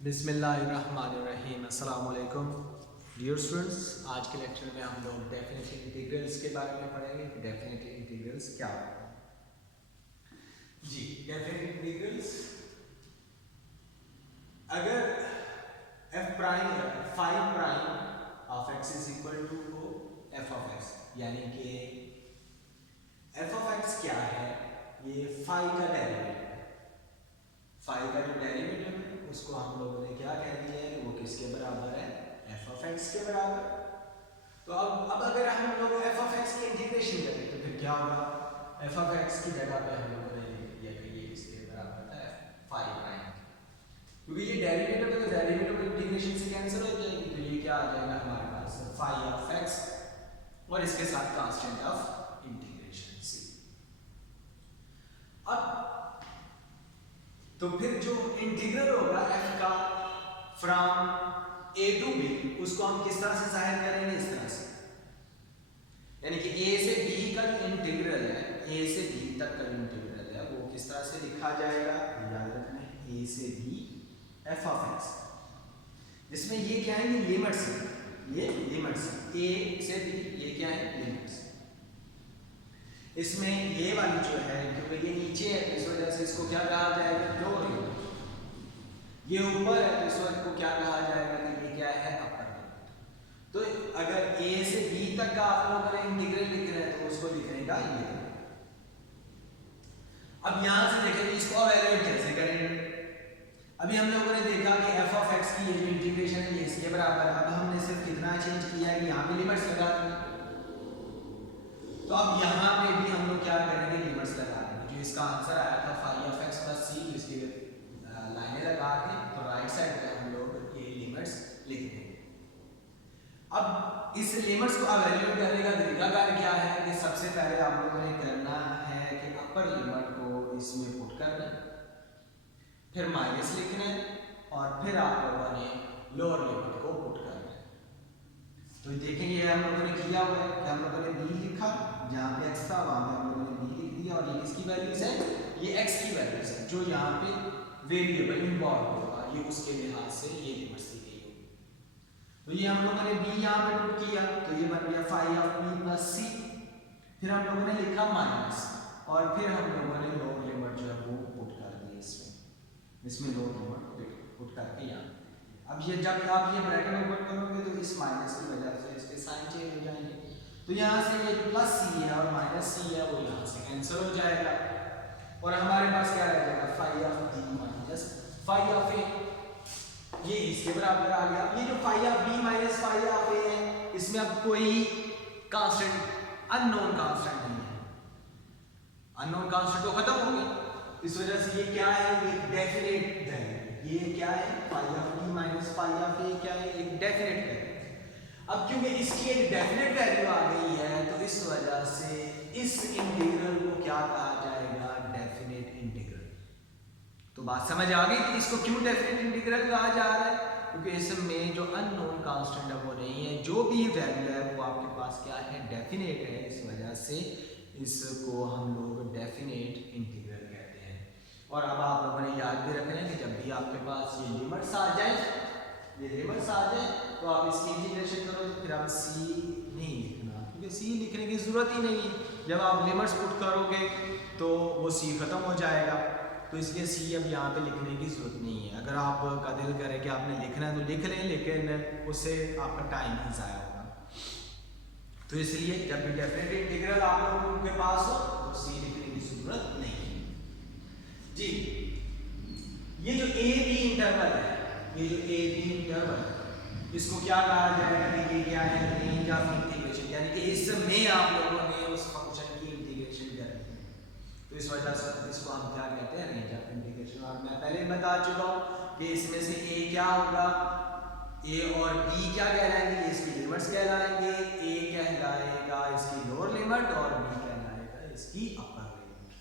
बिस्मिल्लाहिर्रहमानिर्रहीम। अस्सलाम वालेकुम डियर स्टूडेंट्स। आज के लेक्चर में हम लोग डेफिनेट इंटीग्रल्स के बारे में पढ़ेंगे। डेफिनेट इंटीग्रल्स क्या होता है जी। डेफिनेट इंटीग्रल्स, अगर f prime five prime of x is equal to f of x, यानी कि f ऑफ x क्या है, ये फाइव का डेरिवेटिव है। फाइव का जो डेरिवेटिव है उसको हम लोगों ने क्या कह दिया है कि वो किसके बराबर है, f ऑफ x के बराबर। तो अब अगर हम लोग f ऑफ x की इंटीग्रेशन करें तो फिर क्या होगा, f ऑफ x की जगह पे हम लोगों ने लिख दिया कि ये इसके बराबर है फाइव प्राइम, क्योंकि ये डेरिवेटिव है तो डेरिवेटिव इंटीग्रेशन से कैंसिल हो जाएगी। तो ये क्या आ जाएगा हमारे पास फाइव ऑफ x और इसके साथ कांस्टेंट ऑफ इंटीग्रेशन c। अब तो फिर जो इंटीग्रल होगा f का फ्रॉम a टू b, उसको हम किस तरह से जाहिर करेंगे, इस तरह से, यानी कि a से b का इंटीग्रल है, a से b तक का इंटीग्रल है, वो किस तरह से लिखा जाएगा, याद रखना a से b f ऑफ x। इसमें ये क्या है, ये लिमिट्स है, ये लिमिट्स a से b, ये क्या है, लिमिट्स। इसमें ये वाली जो है, क्योंकि ये नीचे है इस वजह से इसको क्या कहा जाएगा, लोअर लिमिट। ये ऊपर है तो इस वक्त को क्या कहा जाएगा, कि ये क्या है, अपर लिमिट। तो अगर a से b तक का आप लोग अगर इंटीग्रल लिख रहे हैं तो उसको लिखने का ये। अब यहां से देखें इसको इवैल्यूएट कैसे करेंगे। अभी हम लोगों ने देखा कि f ऑफ x की ये जो इंटीग्रेशन है ये इसके बराबर है। अब हमने सिर्फ कितना चेंज किया है कि यहाँ पे लिमिट्स लगा दी। तो अब यहाँ पे भी हम लोग क्या करेंगे, लिमिट्स लगा देंगे। जो इसका आंसर आया था five of x plus c, इसकी लाइनें लगा के तो राइट साइड पे हम लोग ये लिमिट्स लिख देंगे। अब इस लिमिट्स को इवैल्यूएट करने का तरीकाकार क्या है कि सबसे पहले आप लोगों ने करना है कि अपर लिमिट को इसमें पुट करना, फिर माइनस लिखना है और फिर आप लोगों ने लोअर लिमिट को पुट करना है। तो देखेंगे हम लोगों ने किया हुआ है कि हम लोगों ने b लिखा, जहाँ पे x था वहाँ पे हम लोगों ने b लिख दिया, और ये किसकी वैल्यूज है, ये x की वैल्यूज है, जो यहाँ पे वेरिएबल इन्वॉल्व होगा, ये उसके लिहाज से ये लिमिट्स दी गई होगी। तो ये हम लोगों ने b यहाँ पे पुट किया तो ये बन गया five of b plus c। फिर हम लोगों ने लिखा माइनस, और फिर हम लोगों ने लोअर लिमिट जो है वो पुट कर दी इसमें लोअर लिमिट पुट करके यहाँ। अब ये जब आप ये ब्रैकेट ओपन करोगे तो इस माइनस की वजह से इसके साइन चेंज हो जाएंगे। तो यहाँ से ये जो प्लस c है और माइनस c है वो यहाँ से कैंसिल हो जाएगा, और हमारे पास क्या रह जाएगा, five of b minus five of a, ये इसके बराबर आ गया। ये जो five of b minus five of a है, इसमें अब कोई कांस्टेंट अननोन कांस्टेंट नहीं है, अननोन कांस्टेंट तो खत्म हो गया। इस वजह से ये क्या है, ये डेफिनेट वैल्यू। ये क्या है, five of b minus five of a क्या है, एक डेफिनेट वैल्यू। अब क्योंकि इसकी एक डेफिनेट वैल्यू आ गई है तो इस वजह से इस इंटीग्रल को क्या कहा जाएगा, डेफिनेट इंटीग्रल। तो बात समझ आ गई कि इसको क्यों डेफिनेट इंटीग्रल कहा जा रहा है, क्योंकि इसमें जो अननोन कांस्टेंट है वो नहीं है, जो भी वैल्यू है वो आपके पास क्या है, डेफिनेट है। इस वजह से इसको हम लोग डेफिनेट इंटीग्रल कहते हैं। और अब आप लोगों ने याद भी रखना है कि जब भी आपके पास ये लिमिट्स आ जाए, ये लिमिट्स आ जाए तो आप इसकी इंटीग्रेशन करो तो फिर आप c नहीं लिखना, क्योंकि c लिखने की जरूरत ही नहीं है। जब आप लिमिट्स पुट करोगे तो वो c खत्म हो जाएगा, तो इसलिए c अब यहाँ पे लिखने की जरूरत नहीं है। अगर आपका दिल करे कि आपने लिखना है तो लिख लें, लेकिन उससे आपका टाइम ही ज़ाया होगा। तो इसलिए जब भी डेफिनेट इंटीग्रल आप लोगों के पास हो तो c लिखने की जरूरत नहीं है जी। ये जो a b इंटरवल है, ये जो a b इंटरवल, इसको क्या कहा जाएगा, ये क्या है, रेंज ऑफ इंटीग्रेशन, यानी कि इसमें आप लोगों ने उस फंक्शन की इंटीग्रेशन करनी है। तो इस वजह से इसको हम क्या कहते हैं, रेंज ऑफ इंटीग्रेशन। और मैं पहले बता चुका हूँ कि इसमें से a क्या होगा, a और b क्या कहलाएंगे, इसकी लिमिट्स कहलाएंगे। a कहलाएगा इसकी लोअर लिमिट और b कहलाएगा इसकी अपर लिमिट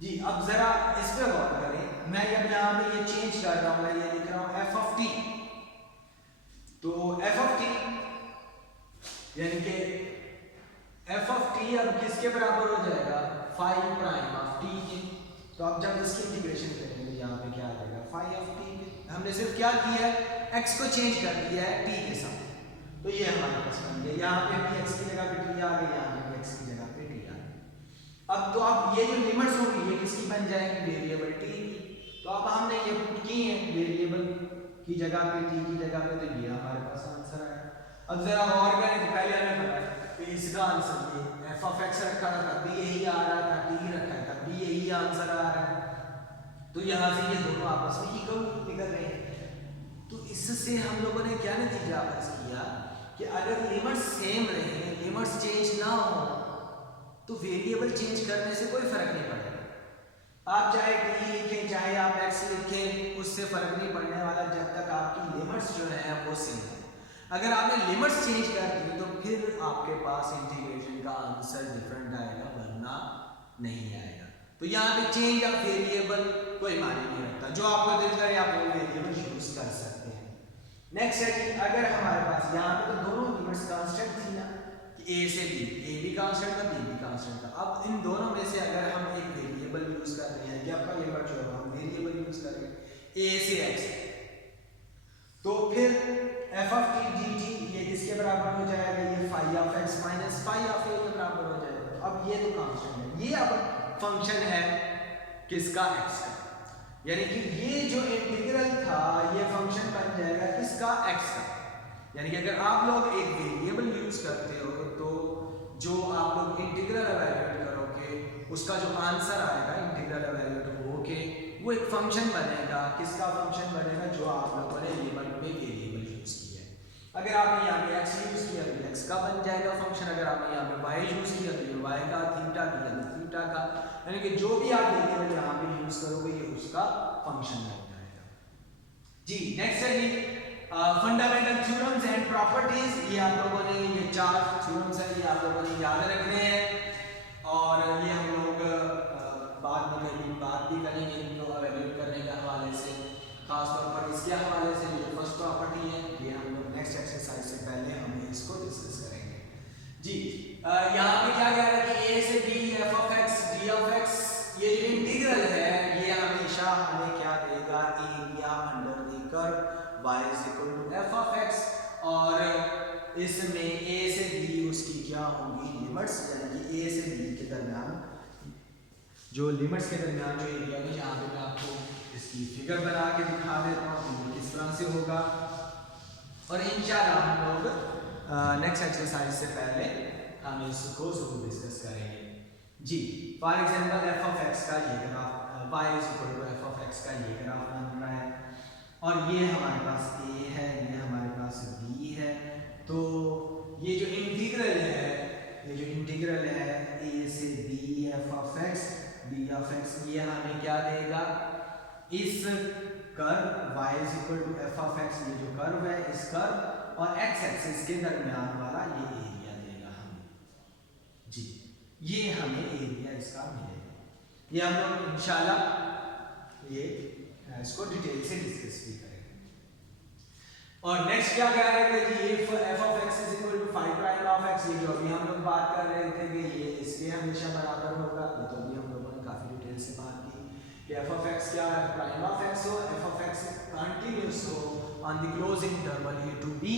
जी। अब जरा इस पे गौर करें, मैं यहाँ पे ये चेंज कर रहा हूँ, मैं ये लिख रहा हूँ f ऑफ t। तो f ऑफ t यानी कि f ऑफ t अब किसके बराबर हो जाएगा, फाइव प्राइम ऑफ t के। तो अब जब इसकी इंटीग्रेशन करेंगे यहाँ पे क्या आ जाएगा, फाइव ऑफ t हमने सिर्फ क्या किया है, x को चेंज कर दिया है t के साथ, तो ये हमारे पास बन गया। यहाँ पे भी x की जगह पे t आ गई, यहाँ पे x की जगह पे t आ गई। अब तो अब ये जो लिमिट्स होगी ये किसकी बन जाएंगी, वेरिएबल t की। तो अब हमने ये पुट की है वेरिएबल की जगह पे t की जगह पे, तो ये हमारे पास आंसर आया। अब जरा गौर करें तो पहले हमें पता है कि इसका आंसर ये f ऑफ x रखा था तब भी यही आ रहा था, t रखा है तब भी यही आंसर आ रहा है, तो यहाँ से ये दोनों आपस में इक्वल निकल रहे हैं। तो इससे हम लोगों ने क्या नतीजा हासिल किया कि अगर लिमिट्स सेम रहे, लिमिट्स चेंज ना हो, तो वेरिएबल चेंज करने से कोई फर्क नहीं पड़ेगा। आप चाहे t लिखें चाहे आप x लिखें, उससे फर्क नहीं पड़ने वाला जब तक आपकी लिमिट्स जो है वो सेम है। अगर आपने लिमिट्स चेंज कर दी तो फिर आपके पास इंटीग्रेशन का आंसर डिफरेंट आएगा, वरना नहीं आएगा। तो यहाँ पे चेंज ऑफ वेरिएबल कोई मायने नहीं रखता, जो आपको दिल करे आप वो वेरिएबल यूज कर सकते हैं। नेक्स्ट है कि अगर हमारे पास यहाँ पे तो दोनों लिमिट्स कांस्टेंट थी ना, कि a से b, a भी कांस्टेंट था b भी कांस्टेंट था। अब इन दोनों में से अगर हम एक वेरिएबल यूज कर रहे हैं, क्या आपका लिमिट जो है हम वेरिएबल यूज करेंगे a से x, तो फिर f ऑफ t dt ये किसके बराबर हो जाएगा, ये phi of x minus phi of a के बराबर हो जाएगा। अब ये तो कांस्टेंट है, ये अब फंक्शन है किसका, x का, यानी कि ये जो इंटीग्रल था ये फंक्शन बन जाएगा किसका, x का। यानी कि अगर आप लोग एक वेरिएबल यूज करते हो तो जो आप लोग इंटीग्रल इवैल्यूएट करोगे उसका जो आंसर आएगा इंटीग्रल इवैल्यूएट होके वो एक फंक्शन बनेगा। किसका फंक्शन बनेगा, जो आप लोगों ने लिमिट में वेरिएबल यूज किया है। अगर आपने यहाँ पे x यूज किया तो x का बन जाएगा फंक्शन, अगर आपने यहाँ पे y यूज किया तो ये y का, थीटा किया तो थीटा का, यानी कि जो भी आप वेरिएबल यहाँ पे यूज करोगे ये उसका फंक्शन बन जाएगा। जी नेक्स्ट है जी फंडामेंटल थ्योरम्स एंड प्रॉपर्टीज। ये आप लोगों ने ये 4 थ्योरम्स है, ये आप लोगों ने याद रखने हैं और ये हम लोग बाद में कभी बात भी करेंगे इनको इवैल्यूएट करने के हवाले से, खासतौर पर इसके हवाले से। जो फर्स्ट प्रॉपर्टी है ये हम लोग नेक्स्ट एक्सरसाइज से पहले हम इसको डिस्कस करेंगे। जी यहाँ पे क्या कह रहा है कि a से b f of x g of x ये जो इंटीग्रल है ये हमेशा हमें क्या देगा, area under the curve y is equal to f of x, और इसमें a से b उसकी क्या होंगी लिमिट्स, यानी कि a से b के दरमियान जो लिमिट्स के दरमियान जो एरिया है, यहाँ पे मैं आपको इसकी फिगर बना के दिखा देता हूँ किस तरह से होगा, और इंशाल्लाह हम लोग नेक्स्ट एक्सरसाइज से पहले हम इसको जरूर डिस्कस करेंगे। जी for example f of x का ये graph y is equal to f of x का ये ग्राफ बन रहा है, और ये हमारे पास a है, ये हमारे पास b है। तो ये जो इंटीग्रल है, ये जो इंटीग्रल है a से b f of x b of x, ये हमें क्या देगा, इस curve y is equal to f of x, ये जो कर्व है इस कर्व और x एक्सिस के दरमियान वाला ये एरिया देगा हमें। जी ये हमें एरिया इसका मिलेगा, ये हम लोग इंशाल्लाह ये इसको डिटेल से डिस्कस भी करेंगे। और नेक्स्ट क्या कह रहे थे कि ये f of x is equal to phi prime of x, ये जो अभी हम लोग बात कर रहे थे कि ये इसके हमेशा बराबर होगा, ये तो अभी हम लोगों ने काफी डिटेल से बात की कि f ऑफ x क्या है, प्राइम ऑफ x हो, f ऑफ x कंटीन्यूअस हो on the close interval a to b,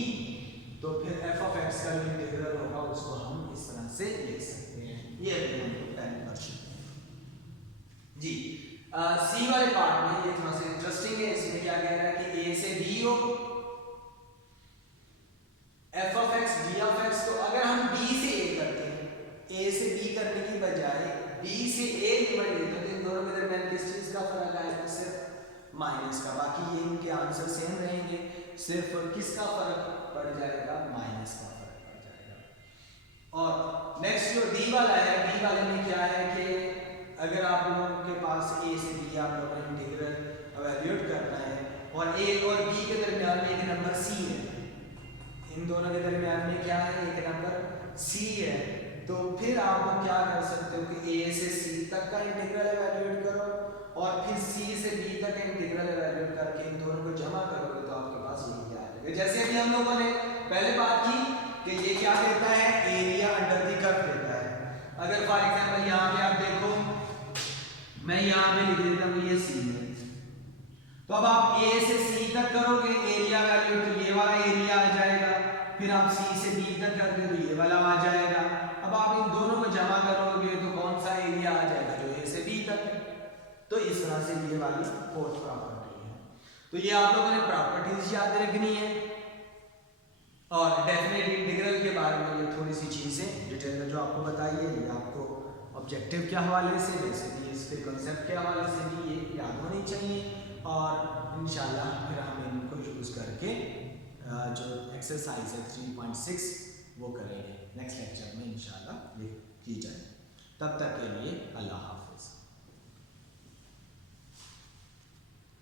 तो फिर f ऑफ x का जो इंटीग्रल होगा उसको हम इस तरह से लिख सकते हैं। ये अभी हम लोग पहले पढ़ चुके हैं। जी सी वाले पार्ट में ये थोड़ा सा इंटरेस्टिंग है, इसमें क्या कह रहा है कि a से b हो f of x g of x, तो अगर हम b से a करते हैं, a से b करने की बजाय b से a लिमिट लेते हैं, तो इन दोनों के दरमियान किस चीज का फर्क आएगा, सिर्फ माइनस का। बाकी ये इनके आंसर सेम रहेंगे, सिर्फ किसका फर्क पड़ जाएगा, माइनस का फर्क पड़ जाएगा। और नेक्स्ट जो d वाला है, d वाले में क्या है कि अगर आप लोगों के पास a से b आप लोगों ने इंटीग्रल इवैल्यूएट करना है और a और b के दरमियान में एक नंबर c है, इन दोनों के दरमियान में क्या है, एक नंबर c है, तो फिर आप लोग क्या कर सकते हो कि a से c तक का इंटीग्रल इवैल्यूएट करो और फिर c से b तक इंटीग्रल इवैल्यूएट करके इन दोनों को जमा करोगे तो आपके पास ये आ जाएगा। जैसे अभी हम लोगों ने पहले बात की कि ये क्या देता है, एरिया अंडर द कर्व देता है। अगर फॉर एग्जांपल यहाँ पे आप देखो, मैं यहाँ पे लिख देता हूँ ये c है, तो अब आप ए से सी तक करोगे एरिया वैल्यू तो ये वाला एरिया आ जाएगा, फिर आप सी से बी तक करते तो ये वाला आ जाएगा। अब आप इन दोनों को जमा करोगे तो कौन सा एरिया आ जाएगा जो ए से बी तक है। तो इस तरह से ये वाली फोर्थ प्रॉपर्टी है। तो ये आप लोगों ने प्रॉपर्टीज याद रखनी है और डेफिनेट इंटीग्रल के बारे में ये थोड़ी सी चीजें डिटेल में जो आपको बताई है ये आपको ऑब्जेक्टिव के हवाले से बेसिकली इसके कंसेप्ट के हवाले से भी ये याद होनी चाहिए और इंशाल्लाह फिर हम इनको यूज़ करके जो एक्सरसाइज है 3.6 वो करेंगे नेक्स्ट लेक्चर में इंशाल्लाह ये की जाए। तब तक के लिए अल्लाह हाफ़िज़।